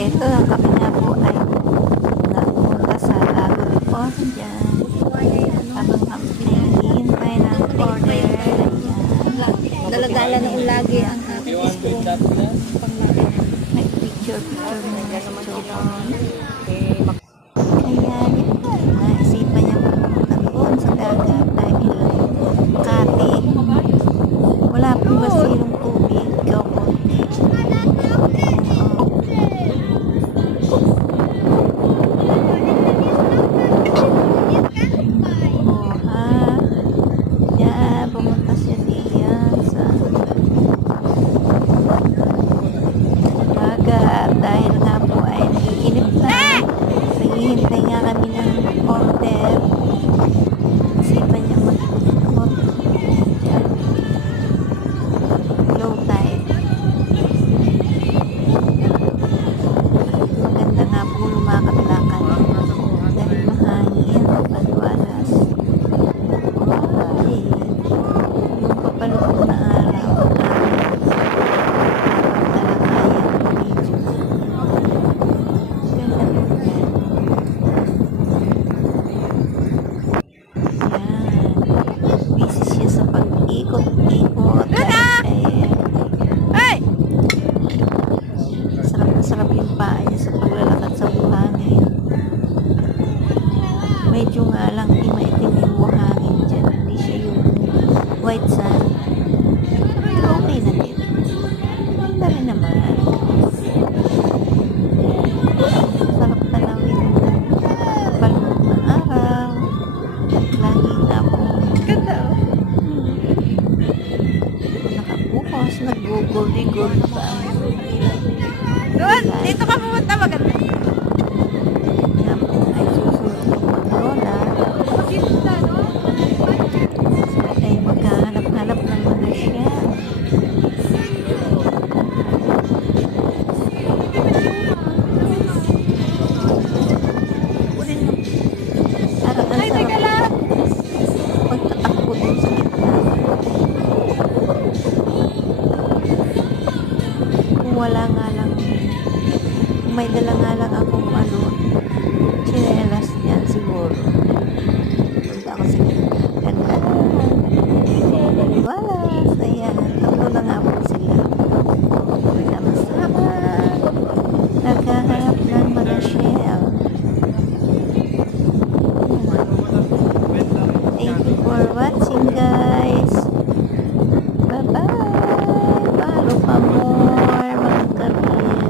Ito, kami nga po ay napunta sa Lago de Pontian. Habang kami hinihintay ng order. Dalagala na lagi ang aking gusto. Nag-picture na sa Chopon. Kaya yun, naisipan niya pumunta doon sa dagat dahil Makati. Wala pong basirong tubig. Kaunti. Pumunta siya diyan sa dagat dahil nga po ay naiinip na. Naghihintay nga kami ng order. Isipan niya mag-ikot. Low tide. Maganda nga po lumakad-lakad dahil mahangin, paliwalas. Ay, yung papalubog na araw talakayan ko video. Ganda po yan. Yan. Busy siya sa pag-ikot-ikot. Ay! Sarap na sarap yung paa niya sa paglalakad sa buhangin. Medyo nga lang maitim yung buhangin dyan. Hindi siya yung white sand. Pero okay na din. Ganda rin naman. Sarap tanawin ng palubog na araw. Lagi na pong nakabukas, nag-gold pa ang Doon, dito ka pumunta maganda. nga po ay susunod ng maglola. Sila ay maghahanap-hanap ng mga shell. Ay, teka lang! Pagtatakbo dun sa gitna. Kung wala nga lang, kung may dala nga lang akong